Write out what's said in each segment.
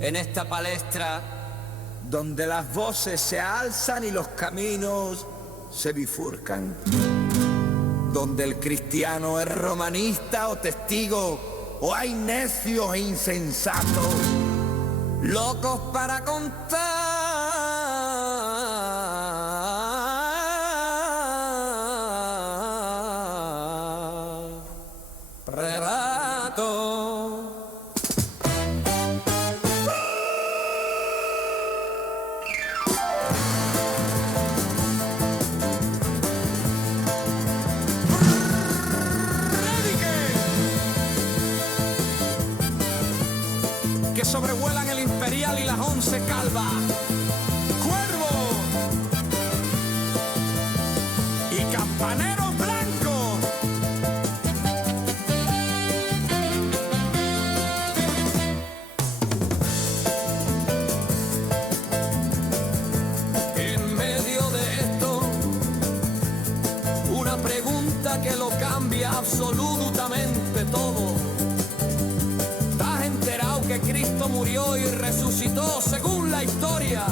en esta palestra donde las voces se alzan y los caminos se bifurcan, donde el cristiano es romanista o testigo, o hay necios e insensatos, locos para contar relatos. que sobrevuelan el Imperial y las 11 calvas. Cuervo y campaneros blancos. En medio de esto, una pregunta que lo cambia absolutamente todo. ¿Estás enterado que Cristo murió y resucitó según la historia?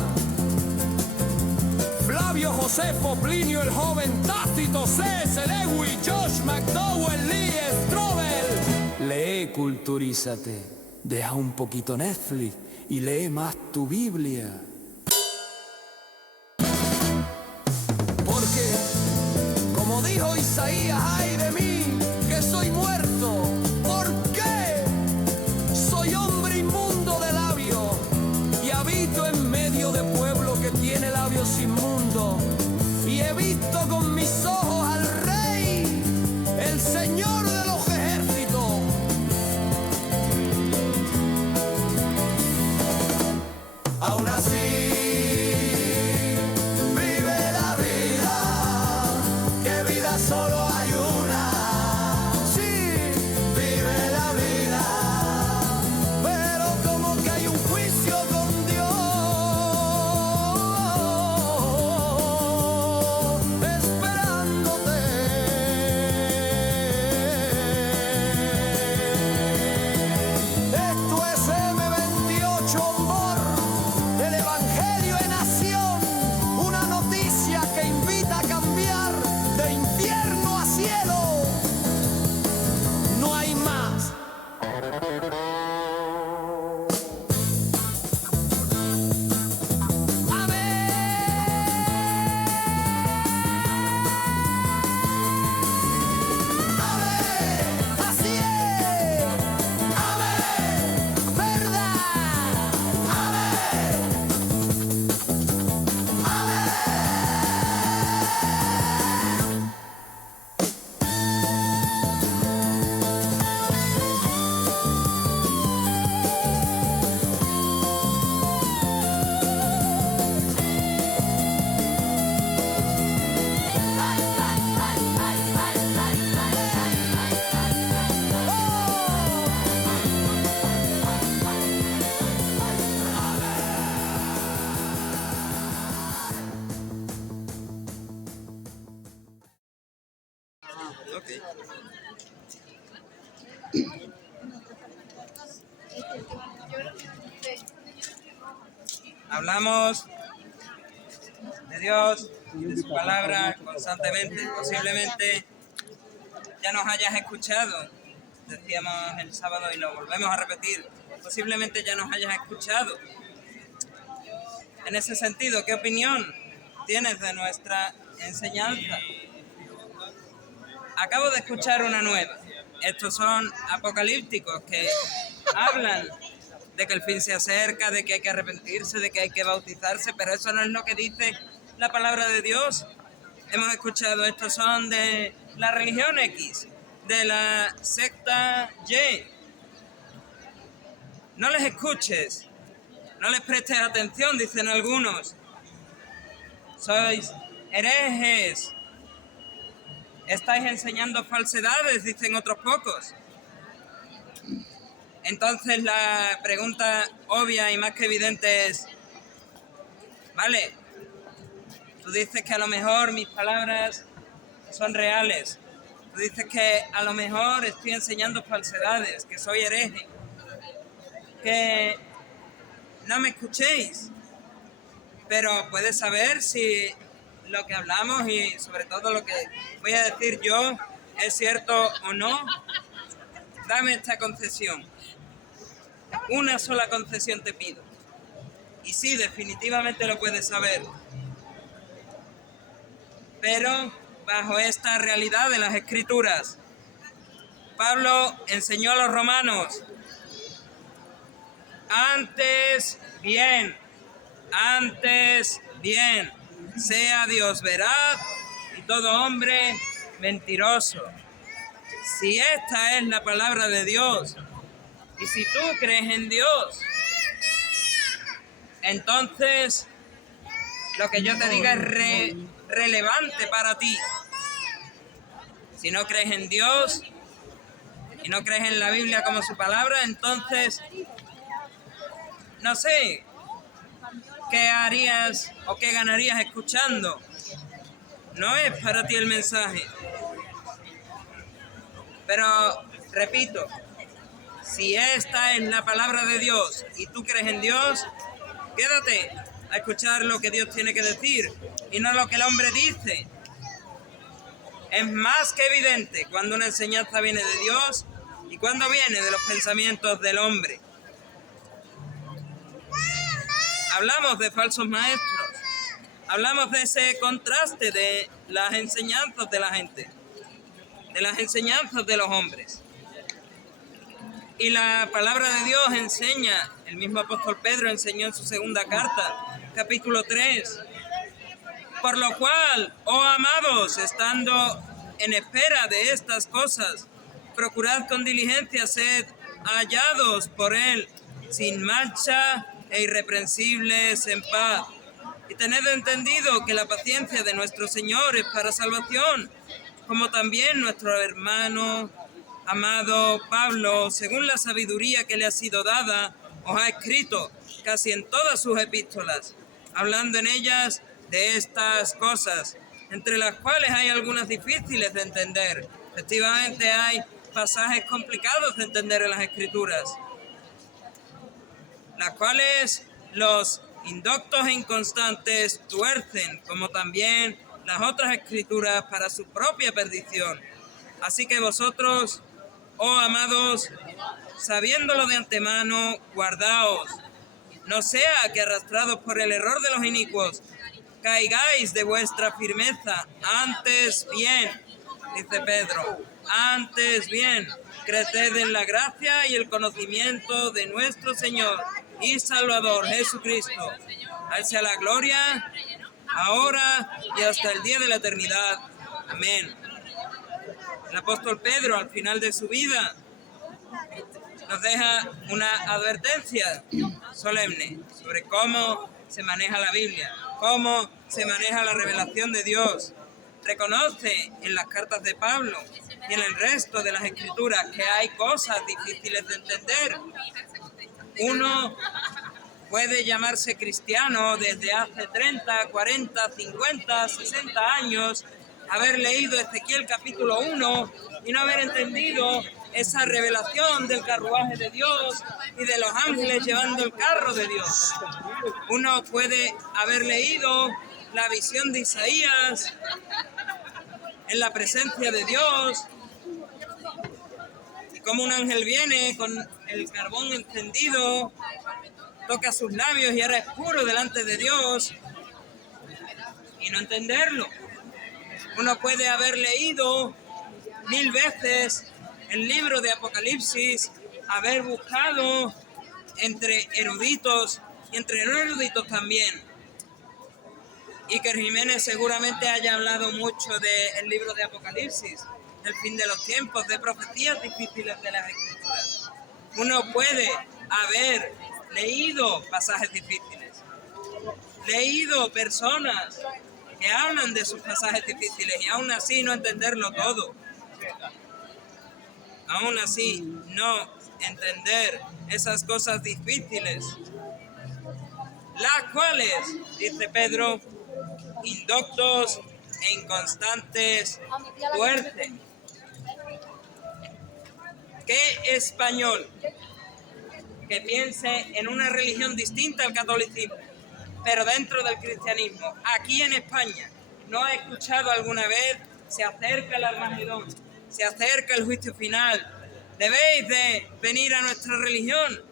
Flavio Josefo, Plinio el Joven, Tácito, C.S. Lewis, Josh McDowell, Lee Strobel. Lee, culturízate, deja un poquito Netflix y lee más tu Biblia. Porque, como dijo Isaías, ay de mí, que soy muerto. ¿Por qué? Soy hombre inmundo de labios y habito en medio de pueblo que tiene labios inmundos. Y he visto con mis ojos al Rey, el Señor de los ejércitos. Aún así vive la vida, que vida solo hay una. Sí, vive la vida, pero como que hay un juicio con Dios, esperándote. Esto es M28 Ombor, el Evangelio en acción, una noticia que invita a cambiar de infierno a cielo. No hay más. Amén, así es. Amén, verdad. Amén. Hablamos de Dios y de su palabra constantemente. Posiblemente ya nos hayas escuchado, decíamos el sábado y lo volvemos a repetir, posiblemente ya nos hayas escuchado. En ese sentido, ¿qué opinión tienes de nuestra enseñanza? Acabo de escuchar una nueva. Estos son apocalípticos que hablan de que el fin se acerca, de que hay que arrepentirse, de que hay que bautizarse, pero eso no es lo que dice la palabra de Dios. Hemos escuchado, estos son de la religión X, de la secta Y. No les escuches, no les prestes atención, dicen algunos. Sois herejes, estáis enseñando falsedades, dicen otros pocos. Entonces la pregunta obvia y más que evidente es, vale, tú dices que a lo mejor mis palabras son reales, tú dices que a lo mejor estoy enseñando falsedades, que soy hereje, que no me escuchéis. Pero puedes saber si lo que hablamos y sobre todo lo que voy a decir yo es cierto o no. Dame esta concesión. Una sola concesión te pido. Y sí, definitivamente lo puedes saber. Pero bajo esta realidad de las Escrituras, Pablo enseñó a los romanos: antes bien, sea Dios veraz y todo hombre mentiroso. Si esta es la palabra de Dios y si tú crees en Dios, entonces lo que yo te diga es relevante para ti. Si no crees en Dios y no crees en la Biblia como su palabra, entonces no sé qué harías o qué ganarías escuchando. No es para ti el mensaje. Pero, repito, si esta es la palabra de Dios y tú crees en Dios, quédate a escuchar lo que Dios tiene que decir y no lo que el hombre dice. Es más que evidente cuando una enseñanza viene de Dios y cuando viene de los pensamientos del hombre. Hablamos de falsos maestros, hablamos de ese contraste de las enseñanzas de la gente, de las enseñanzas de los hombres. Y la palabra de Dios enseña, el mismo apóstol Pedro enseñó en su segunda carta, capítulo 3, por lo cual, oh amados, estando en espera de estas cosas, procurad con diligencia ser hallados por Él, sin mancha e irreprensibles en paz. Y tened entendido que la paciencia de nuestro Señor es para salvación, como también nuestro hermano amado Pablo, según la sabiduría que le ha sido dada, os ha escrito casi en todas sus epístolas, hablando en ellas de estas cosas, entre las cuales hay algunas difíciles de entender. Efectivamente hay pasajes complicados de entender en las Escrituras, las cuales los indoctos e inconstantes tuercen, como también las otras Escrituras, para su propia perdición. Así que vosotros, oh amados, sabiéndolo de antemano, guardaos, no sea que arrastrados por el error de los inicuos, caigáis de vuestra firmeza. Antes bien, dice Pedro, antes bien, creced en la gracia y el conocimiento de nuestro Señor y Salvador Jesucristo. A Él sea la gloria, ahora y hasta el día de la eternidad. Amén. El apóstol Pedro, al final de su vida, nos deja una advertencia solemne sobre cómo se maneja la Biblia, cómo se maneja la revelación de Dios. Reconoce en las cartas de Pablo y en el resto de las Escrituras que hay cosas difíciles de entender. Uno puede llamarse cristiano desde hace 30, 40, 50, 60 años, haber leído Ezequiel capítulo 1 y no haber entendido esa revelación del carruaje de Dios y de los ángeles llevando el carro de Dios. Uno puede haber leído la visión de Isaías en la presencia de Dios y cómo un ángel viene con el carbón encendido, toca sus labios y ahora es puro delante de Dios, y no entenderlo. Uno puede haber leído 1000 veces el libro de Apocalipsis, haber buscado entre eruditos y entre no eruditos también. Iker Jiménez seguramente haya hablado mucho del libro de Apocalipsis, del fin de los tiempos, de profecías difíciles de las Escrituras. Uno puede haber leído pasajes difíciles, leído personas que hablan de sus pasajes difíciles y aún así no entenderlo todo. Aún así no entender esas cosas difíciles, las cuales, dice Pedro, indoctos e inconstantes tuercen. ¿Qué español que piense en una religión distinta al catolicismo, pero dentro del cristianismo, aquí en España, ¿no ha escuchado alguna vez? Se acerca el Armagedón, se acerca el juicio final, debéis de venir a nuestra religión,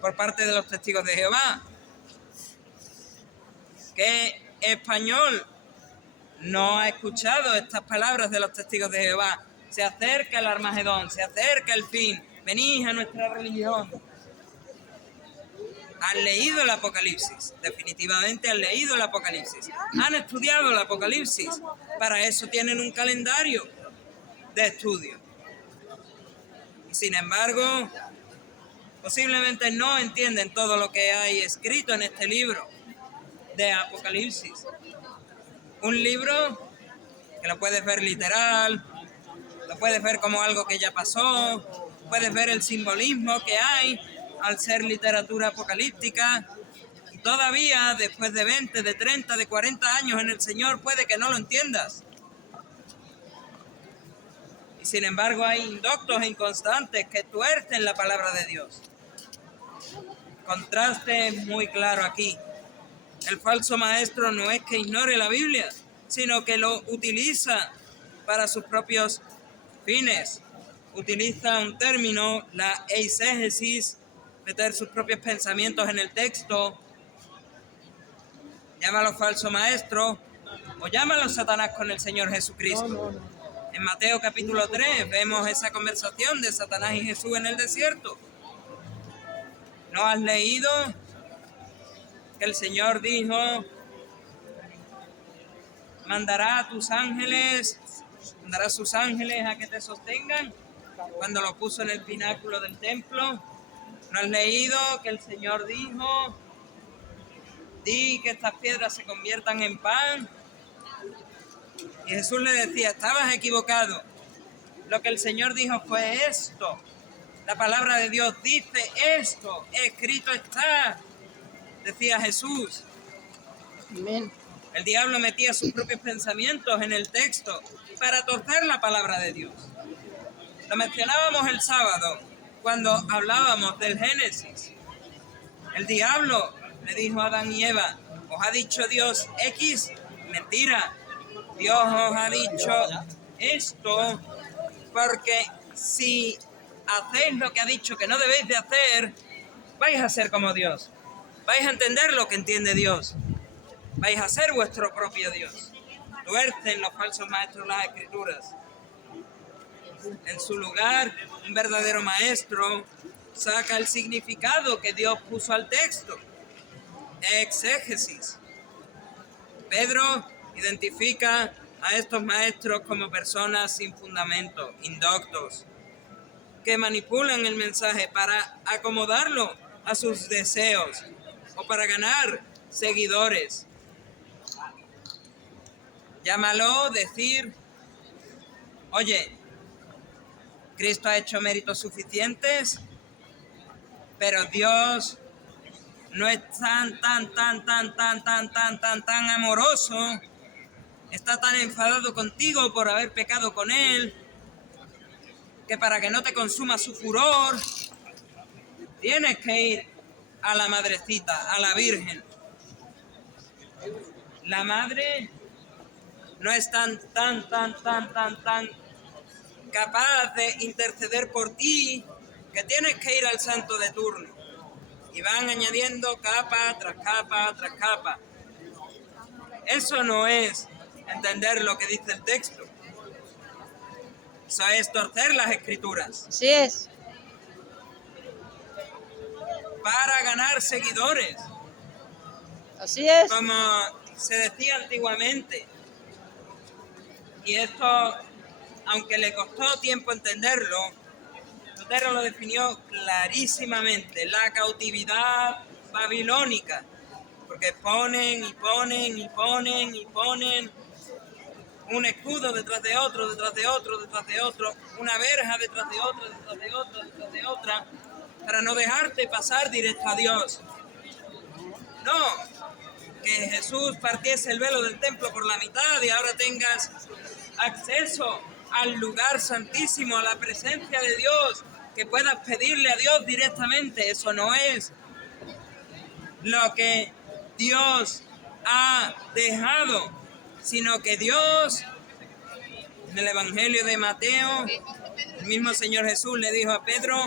por parte de los testigos de Jehová. ¿Qué español no ha escuchado estas palabras de los testigos de Jehová? Se acerca el Armagedón, se acerca el fin, venid a nuestra religión. Han leído el Apocalipsis, definitivamente han leído el Apocalipsis. Han estudiado el Apocalipsis, para eso tienen un calendario de estudio. Y sin embargo, posiblemente no entienden todo lo que hay escrito en este libro de Apocalipsis. Un libro que lo puedes ver literal, lo puedes ver como algo que ya pasó, puedes ver el simbolismo que hay al ser literatura apocalíptica. Y todavía, después de 20, de 30, de 40 años en el Señor, puede que no lo entiendas. Y sin embargo hay indoctos e inconstantes que tuercen la palabra de Dios. Contraste muy claro aquí. El falso maestro no es que ignore la Biblia, sino que lo utiliza para sus propios fines. Utiliza un término, la eisegesis, meter sus propios pensamientos en el texto. Llámalo falso maestro o llámalo Satanás con el Señor Jesucristo. En Mateo capítulo 3 vemos esa conversación de Satanás y Jesús en el desierto. ¿No has leído que el Señor dijo, mandará sus ángeles a que te sostengan, cuando lo puso en el pináculo del templo? ¿No has leído que el Señor dijo, di que estas piedras se conviertan en pan? Y Jesús le decía, estabas equivocado. Lo que el Señor dijo fue esto. La palabra de Dios dice esto, escrito está, decía Jesús. Amén. El diablo metía sus propios pensamientos en el texto para torcer la palabra de Dios. Lo mencionábamos el sábado cuando hablábamos del Génesis. El diablo le dijo a Adán y Eva, ¿os ha dicho Dios X? Mentira. Dios os ha dicho esto porque si hacéis lo que ha dicho que no debéis de hacer, vais a ser como Dios. Vais a entender lo que entiende Dios. Vais a ser vuestro propio Dios. Tuercen los falsos maestros las Escrituras. En su lugar, un verdadero maestro saca el significado que Dios puso al texto. Exégesis. Pedro identifica a estos maestros como personas sin fundamento, indoctos, que manipulan el mensaje para acomodarlo a sus deseos o para ganar seguidores. Llámalo decir, oye, Cristo ha hecho méritos suficientes, pero Dios no es tan amoroso, está tan enfadado contigo por haber pecado con Él, que para que no te consuma su furor, tienes que ir a la madrecita, a la Virgen. La madre no es tan capaz de interceder por ti, que tienes que ir al santo de turno. Y van añadiendo capa tras capa tras capa. Eso no es entender lo que dice el texto. Eso es torcer las Escrituras. Así es. Para ganar seguidores. Así es. Como se decía antiguamente. Y esto, aunque le costó tiempo entenderlo, Lutero lo definió clarísimamente, la cautividad babilónica, porque ponen un escudo detrás de otro, una verja detrás de otra, para no dejarte pasar directo a Dios. No, que Jesús partiese el velo del templo por la mitad y ahora tengas acceso al lugar santísimo, a la presencia de Dios, que puedas pedirle a Dios directamente. Eso no es lo que Dios ha dejado, sino que Dios, en el Evangelio de Mateo, el mismo Señor Jesús le dijo a Pedro: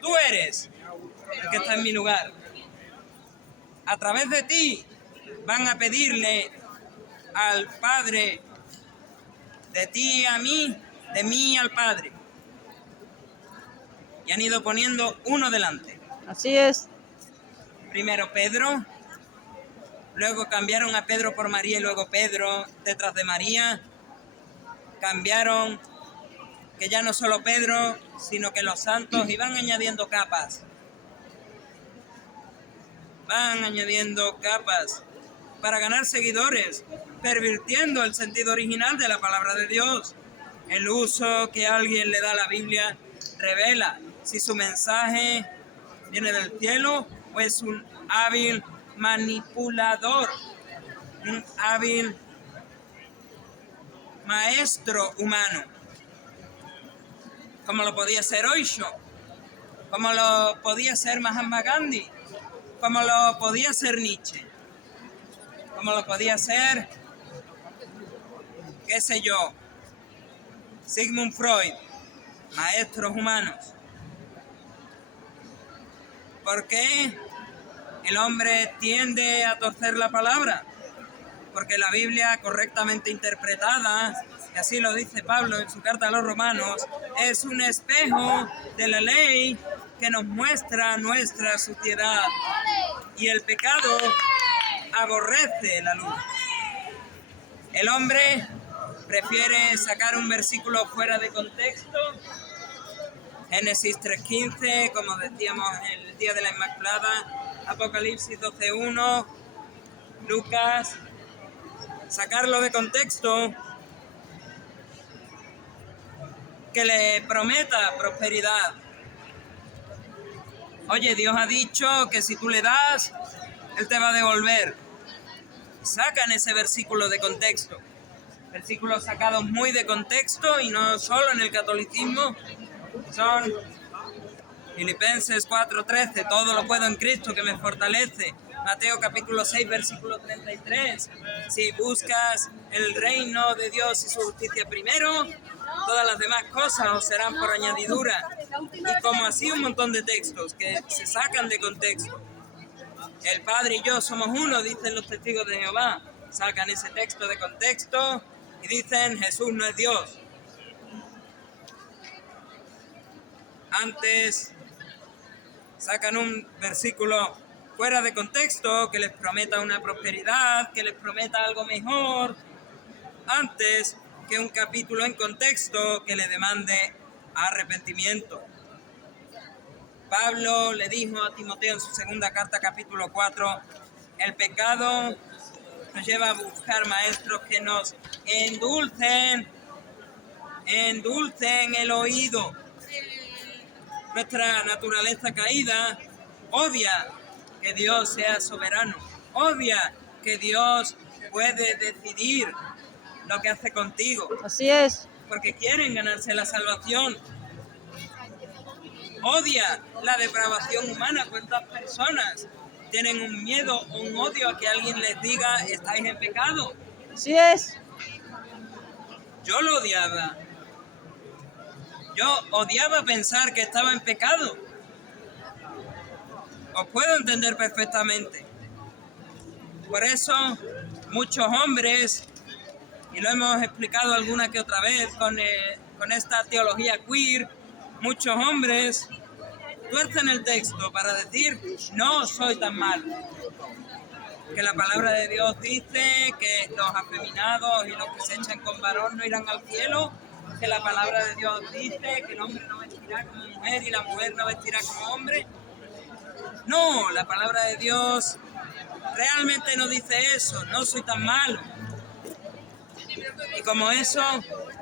tú eres el que está en mi lugar. A través de ti van a pedirle al Padre, de ti a mí, de mí al Padre. Y han ido poniendo uno delante. Así es. Primero Pedro, luego cambiaron a Pedro por María y luego Pedro detrás de María. Cambiaron que ya no solo Pedro, sino que los santos, y van añadiendo capas. Van añadiendo capas para ganar seguidores, pervirtiendo el sentido original de la palabra de Dios. El uso que alguien le da a la Biblia revela si su mensaje viene del cielo o es un hábil manipulador, un hábil maestro humano, como lo podía ser Osho, como lo podía ser Mahatma Gandhi, como lo podía ser Nietzsche, como lo podía ser, qué sé yo, Sigmund Freud, maestros humanos. ¿Por qué el hombre tiende a torcer la palabra? Porque la Biblia, correctamente interpretada, y así lo dice Pablo en su carta a los Romanos, es un espejo de la ley que nos muestra nuestra suciedad. Y el pecado aborrece la luz. El hombre prefiere sacar un versículo fuera de contexto. Génesis 3:15, como decíamos el día de la Inmaculada, Apocalipsis 12:1, Lucas, sacarlo de contexto, que le prometa prosperidad. Oye, Dios ha dicho que si tú le das, Él te va a devolver. Sacan ese versículo de contexto. Versículos sacados muy de contexto, y no solo en el catolicismo. Son Filipenses 4:13, todo lo puedo en Cristo que me fortalece. Mateo capítulo 6, versículo 33. Si buscas el reino de Dios y su justicia primero, todas las demás cosas os serán por añadidura. Y como así un montón de textos que se sacan de contexto. El Padre y yo somos uno, dicen los testigos de Jehová. Sacan ese texto de contexto y dicen: Jesús no es Dios. Antes sacan un versículo fuera de contexto que les prometa una prosperidad, que les prometa algo mejor, antes que un capítulo en contexto que le demande arrepentimiento. Pablo le dijo a Timoteo en su segunda carta, capítulo 4, el pecado nos lleva a buscar maestros que nos endulcen el oído. Nuestra naturaleza caída odia que Dios sea soberano, odia que Dios puede decidir lo que hace contigo. Así es. Porque quieren ganarse la salvación. Odia la depravación humana. ¿Cuántas personas tienen un miedo o un odio a que alguien les diga estáis en pecado? Así es. Yo lo odiaba. Yo odiaba pensar que estaba en pecado. Os puedo entender perfectamente. Por eso muchos hombres, y lo hemos explicado alguna que otra vez con esta teología queer, muchos hombres tuercen el texto para decir: no soy tan malo. Que la palabra de Dios dice que los afeminados y los que se echan con varón no irán al cielo. Que la palabra de Dios dice que el hombre no vestirá como mujer y la mujer no vestirá como hombre. No, la palabra de Dios realmente no dice eso. No soy tan malo. Y como eso,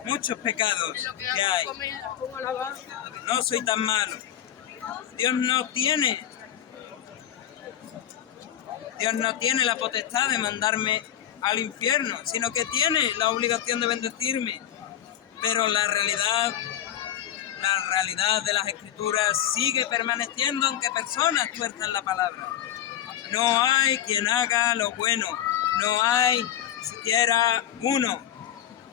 muchos pecados que hay. No soy tan malo. Dios no tiene la potestad de mandarme al infierno, sino que tiene la obligación de bendecirme. Pero la realidad la realidad de las Escrituras sigue permaneciendo aunque personas tuerzan la palabra. No hay quien haga lo bueno, no hay siquiera uno.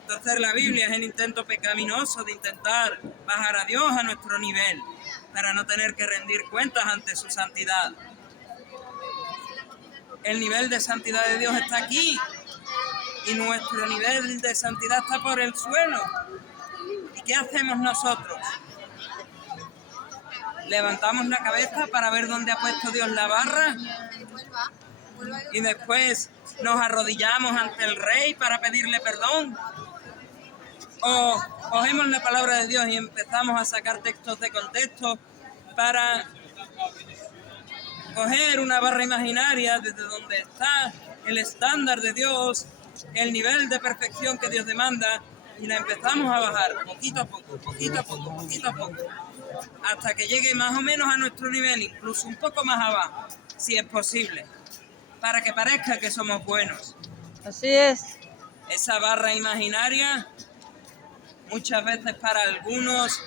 Entonces la Biblia es el intento pecaminoso de intentar bajar a Dios a nuestro nivel para no tener que rendir cuentas ante su santidad. El nivel de santidad de Dios está aquí y nuestro nivel de santidad está por el suelo. ¿Y qué hacemos nosotros? Levantamos la cabeza para ver dónde ha puesto Dios la barra y después nos arrodillamos ante el Rey para pedirle perdón. O cogemos la palabra de Dios y empezamos a sacar textos de contexto para coger una barra imaginaria desde donde está el estándar de Dios, el nivel de perfección que Dios demanda, y la empezamos a bajar poquito a poco, poquito a poco, poquito a poco, hasta que llegue más o menos a nuestro nivel, incluso un poco más abajo, si es posible, para que parezca que somos buenos. Así es. Esa barra imaginaria, muchas veces para algunos,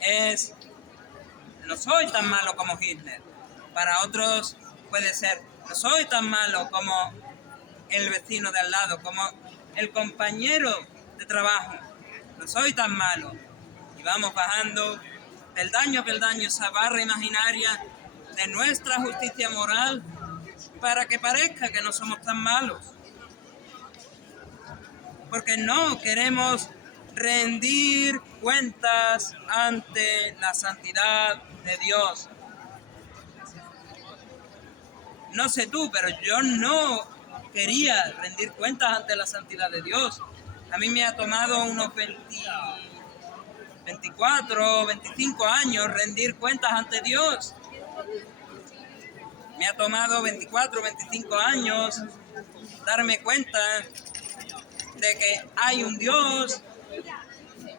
es: no soy tan malo como Hitler. Para otros puede ser: no soy tan malo como el vecino de al lado, como el compañero de trabajo. No soy tan malo. Y vamos bajando peldaño a peldaño esa barra imaginaria de nuestra justicia moral para que parezca que no somos tan malos. Porque no queremos rendir cuentas ante la santidad de Dios. No sé tú, pero yo no quería rendir cuentas ante la santidad de Dios. A mí me ha tomado unos 24, 25 años rendir cuentas ante Dios. Me ha tomado 24, 25 años darme cuenta de que hay un Dios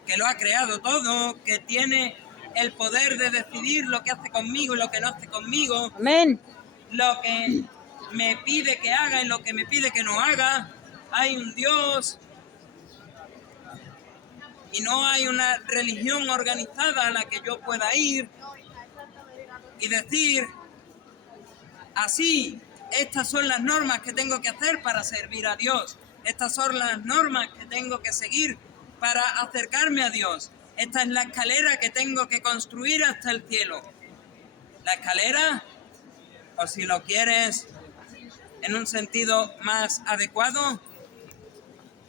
que lo ha creado todo, que tiene el poder de decidir lo que hace conmigo y lo que no hace conmigo. Amén. Lo que me pide que haga y lo que me pide que no haga. Hay un Dios y no hay una religión organizada a la que yo pueda ir y decir: así, estas son las normas que tengo que hacer para servir a Dios. Estas son las normas que tengo que seguir para acercarme a Dios. Esta es la escalera que tengo que construir hasta el cielo. La escalera, o si lo quieres en un sentido más adecuado,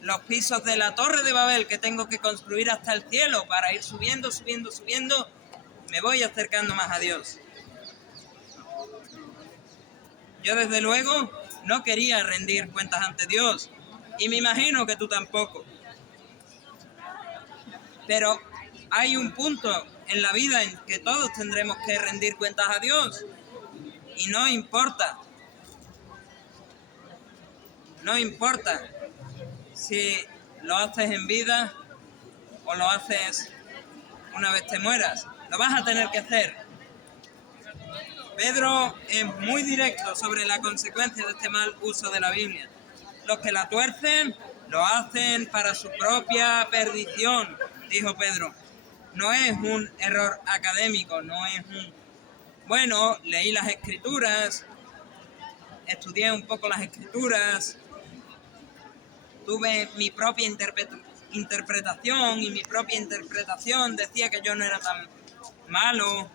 los pisos de la Torre de Babel que tengo que construir hasta el cielo para ir subiendo, subiendo, subiendo, me voy acercando más a Dios. Yo desde luego no quería rendir cuentas ante Dios y me imagino que tú tampoco. Pero hay un punto en la vida en que todos tendremos que rendir cuentas a Dios y no importa si lo haces en vida o lo haces una vez te mueras, lo vas a tener que hacer. Pedro es muy directo sobre la consecuencia de este mal uso de la Biblia. Los que la tuercen lo hacen para su propia perdición, dijo Pedro. No es un error académico, no es un... Bueno, leí las Escrituras, estudié un poco las Escrituras, tuve mi propia interpretación y mi propia interpretación decía que yo no era tan malo.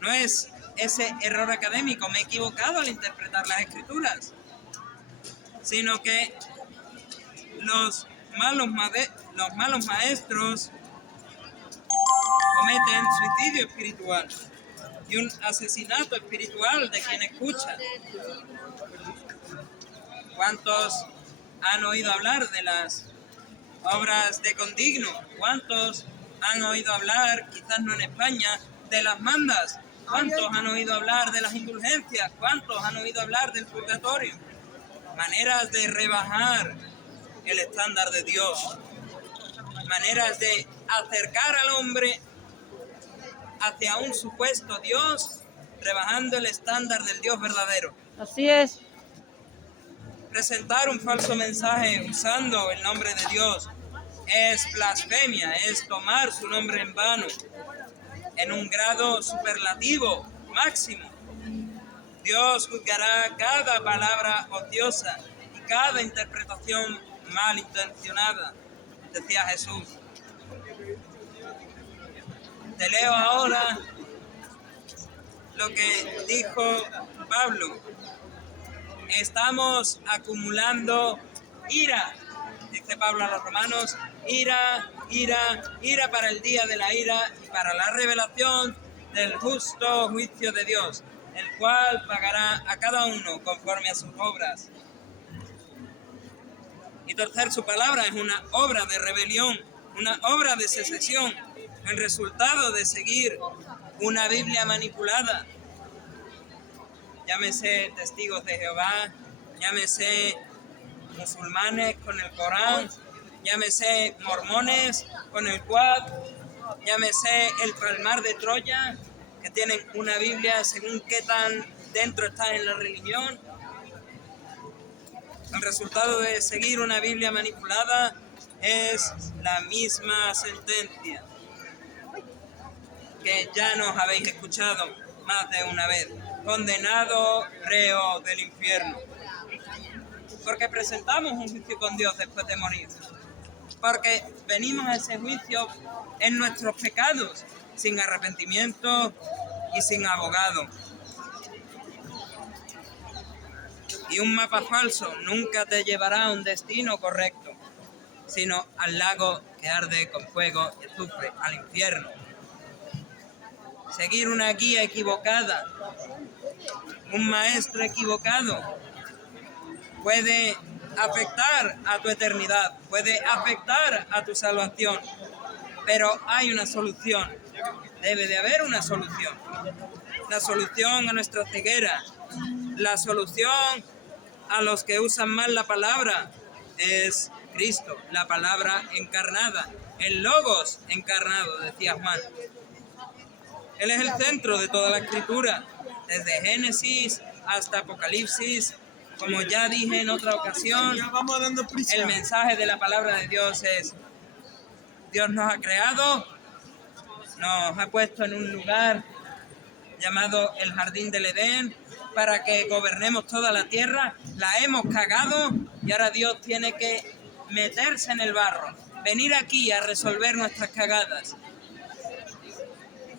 No es ese error académico, me he equivocado al interpretar las Escrituras, sino que los malos maestros cometen suicidio espiritual y un asesinato espiritual de quien escucha. ¿Cuántos han oído hablar de las obras de condigno? ¿Cuántos han oído hablar, quizás no en España, de las mandas? ¿Cuántos han oído hablar de las indulgencias? ¿Cuántos han oído hablar del purgatorio? Maneras de rebajar el estándar de Dios. Maneras de acercar al hombre hacia un supuesto Dios, rebajando el estándar del Dios verdadero. Así es. Presentar un falso mensaje usando el nombre de Dios es blasfemia, es tomar su nombre en vano, en un grado superlativo, máximo. Dios juzgará cada palabra ociosa y cada interpretación malintencionada, decía Jesús. Te leo ahora lo que dijo Pablo. Estamos acumulando ira, dice Pablo a los romanos, ira, ira, ira para el día de la ira y para la revelación del justo juicio de Dios, el cual pagará a cada uno conforme a sus obras. Y torcer su palabra es una obra de rebelión, una obra de secesión, el resultado de seguir una Biblia manipulada. Llámese testigos de Jehová, llámese musulmanes con el Corán, llámese mormones con el Quad, llámese el Palmar de Troya, que tienen una Biblia según qué tan dentro está en la religión. El resultado de seguir una Biblia manipulada es la misma sentencia que ya nos habéis escuchado más de una vez. Condenado, reo del infierno. Porque presentamos un juicio con Dios después de morir. Porque venimos a ese juicio en nuestros pecados, sin arrepentimiento y sin abogado. Y un mapa falso nunca te llevará a un destino correcto, sino al lago que arde con fuego y azufre, al infierno. Seguir una guía equivocada, un maestro equivocado, puede afectar a tu eternidad, puede afectar a tu salvación, pero hay una solución, debe de haber una solución. La solución a nuestra ceguera, la solución a los que usan mal la palabra es Cristo, la palabra encarnada, el Logos encarnado, decía Juan. Él es el centro de toda la Escritura, desde Génesis hasta Apocalipsis. Como ya dije en otra ocasión, el mensaje de la palabra de Dios es: Dios nos ha creado, nos ha puesto en un lugar llamado el Jardín del Edén para que gobernemos toda la tierra, la hemos cagado y ahora Dios tiene que meterse en el barro, venir aquí a resolver nuestras cagadas.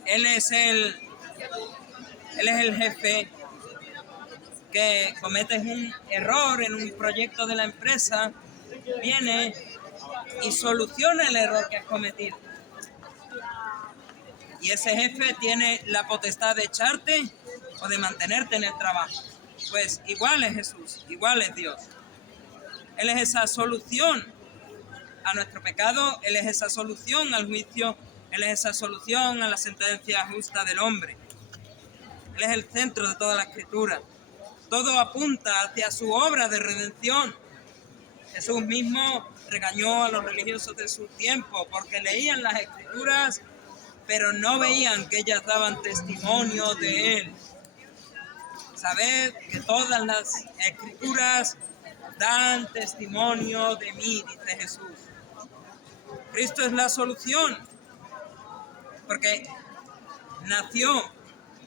Él es el jefe que comete un error en un proyecto de la empresa, viene y soluciona el error que has cometido. Y ese jefe tiene la potestad de echarte o de mantenerte en el trabajo. Pues igual es Jesús, igual es Dios. Él es esa solución a nuestro pecado, Él es esa solución al juicio, Él es esa solución a la sentencia justa del hombre. Él es el centro de toda la Escritura. Todo apunta hacia su obra de redención. Jesús mismo regañó a los religiosos de su tiempo porque leían las Escrituras, pero no veían que ellas daban testimonio de Él. Sabed que todas las Escrituras dan testimonio de mí, dice Jesús. Cristo es la solución, porque nació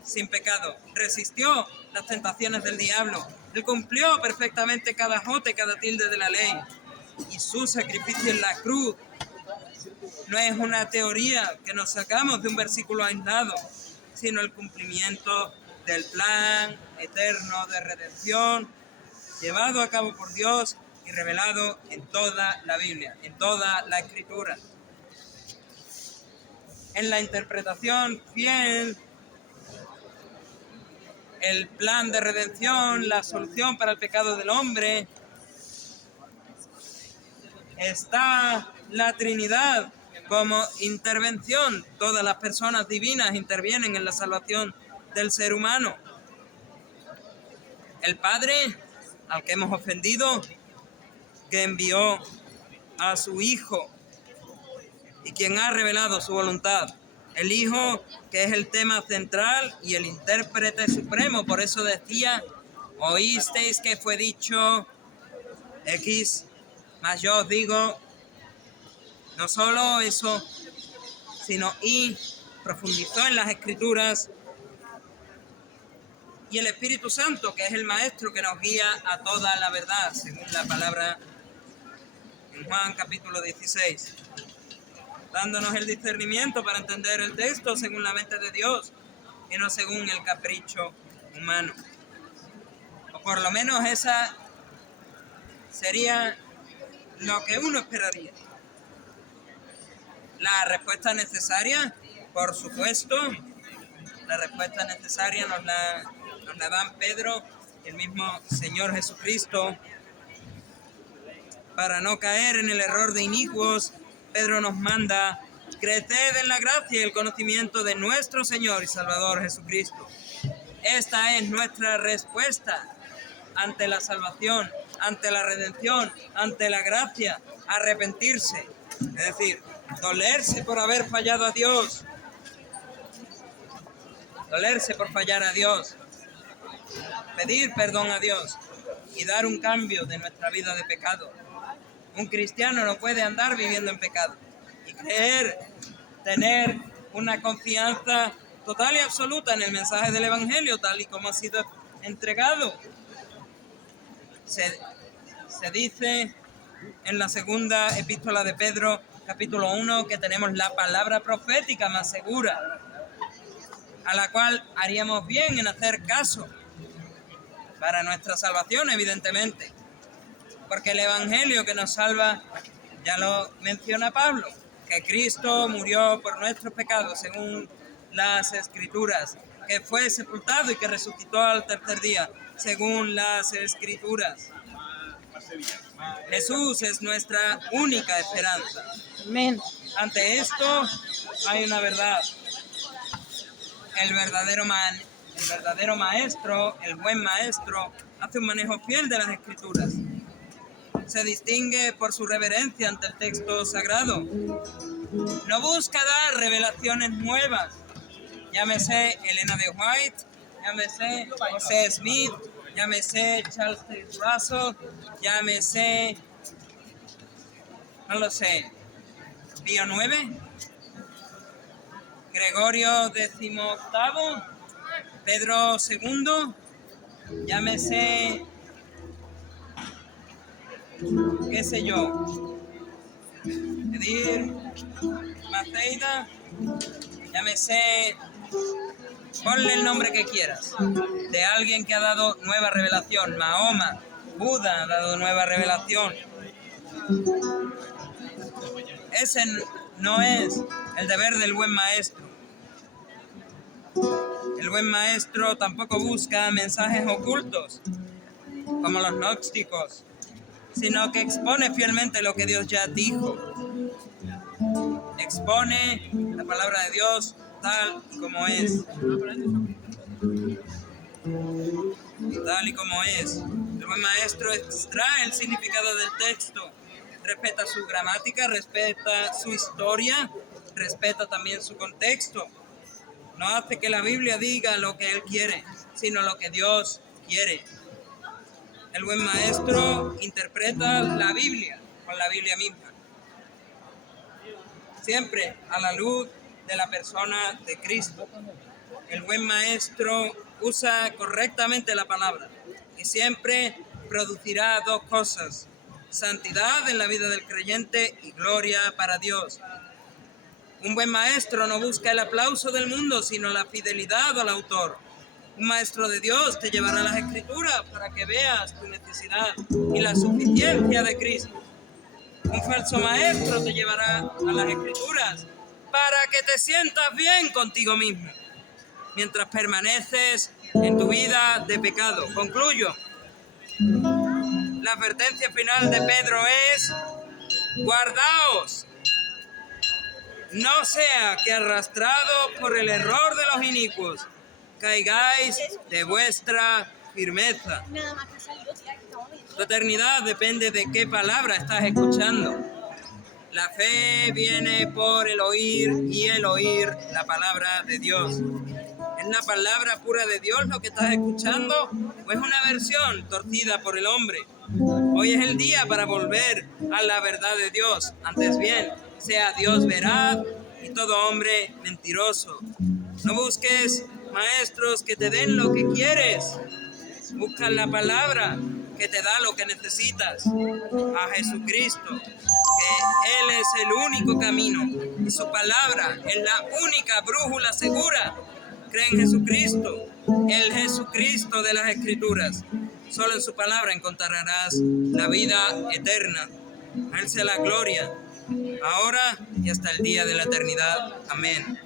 sin pecado, resistió las tentaciones del diablo, él cumplió perfectamente cada jota y cada tilde de la ley, y su sacrificio en la cruz no es una teoría que nos sacamos de un versículo aislado, sino el cumplimiento del plan eterno de redención llevado a cabo por Dios y revelado en toda la Biblia, en toda la Escritura. En la interpretación fiel, el plan de redención, la solución para el pecado del hombre, está la Trinidad como intervención. Todas las personas divinas intervienen en la salvación del ser humano. El Padre, al que hemos ofendido, que envió a su Hijo y quien ha revelado su voluntad. El Hijo, que es el tema central y el intérprete supremo. Por eso decía: oísteis que fue dicho X, mas yo os digo No solo eso, sino y profundizó en las Escrituras, y el Espíritu Santo, que es el Maestro que nos guía a toda la verdad, según la palabra en Juan capítulo 16, dándonos el discernimiento para entender el texto según la mente de Dios y no según el capricho humano. O por lo menos esa sería lo que uno esperaría. La respuesta necesaria, por supuesto, la respuesta necesaria nos la dan Pedro y el mismo Señor Jesucristo. Para no caer en el error de inicuos, Pedro nos manda: creced en la gracia y el conocimiento de nuestro Señor y Salvador Jesucristo. Esta es nuestra respuesta ante la salvación, ante la redención, ante la gracia: arrepentirse, es decir, dolerse por haber fallado a Dios, dolerse por fallar a Dios, pedir perdón a Dios y dar un cambio de nuestra vida de pecado. Un cristiano no puede andar viviendo en pecado y creer, tener una confianza total y absoluta en el mensaje del Evangelio tal y como ha sido entregado. Se dice en la segunda epístola de Pedro, capítulo 1, que tenemos la palabra profética más segura, a la cual haríamos bien en hacer caso para nuestra salvación, evidentemente. Porque el Evangelio que nos salva, ya lo menciona Pablo, que Cristo murió por nuestros pecados según las Escrituras, que fue sepultado y que resucitó al tercer día según las Escrituras. Jesús es nuestra única esperanza. Amén. Ante esto hay una verdad. El verdadero maestro, el buen maestro, hace un manejo fiel de las Escrituras. Se distingue por su reverencia ante el texto sagrado. No busca dar revelaciones nuevas. Llámese Elena de White, llámese José Smith, llámese Charles Russell, llámese, no lo sé, Pío IX, Gregorio XVIII, Pedro II, llámese, qué sé yo, Edir Maceida, llámese, ponle el nombre que quieras, de alguien que ha dado nueva revelación. Mahoma, Buda ha dado nueva revelación. Ese no es el deber del buen maestro. El buen maestro tampoco busca mensajes ocultos, como los gnósticos, sino que expone fielmente lo que Dios ya dijo. Expone la palabra de Dios tal y como es. Tal y como es. El buen maestro extrae el significado del texto, respeta su gramática, respeta su historia, respeta también su contexto. No hace que la Biblia diga lo que él quiere, sino lo que Dios quiere. El buen maestro interpreta la Biblia con la Biblia misma, siempre a la luz de la persona de Cristo. El buen maestro usa correctamente la palabra y siempre producirá dos cosas: santidad en la vida del creyente y gloria para Dios. Un buen maestro no busca el aplauso del mundo, sino la fidelidad al autor. Un maestro de Dios te llevará a las Escrituras para que veas tu necesidad y la suficiencia de Cristo. Un falso maestro te llevará a las Escrituras para que te sientas bien contigo mismo, mientras permaneces en tu vida de pecado. Concluyo. La advertencia final de Pedro es: guardaos, no sea que arrastrados por el error de los inicuos, caigáis de vuestra firmeza. Tu eternidad depende de qué palabra estás escuchando. La fe viene por el oír y el oír la palabra de Dios. ¿Es la palabra pura de Dios lo que estás escuchando o es una versión torcida por el hombre? Hoy es el día para volver a la verdad de Dios. Antes bien, sea Dios veraz y todo hombre mentiroso. No busques maestros que te den lo que quieres. Busca la palabra que te da lo que necesitas. A Jesucristo, que Él es el único camino y su palabra es la única brújula segura. Cree en Jesucristo, el Jesucristo de las Escrituras. Solo en su palabra encontrarás la vida eterna. A Él sea la gloria, ahora y hasta el día de la eternidad. Amén.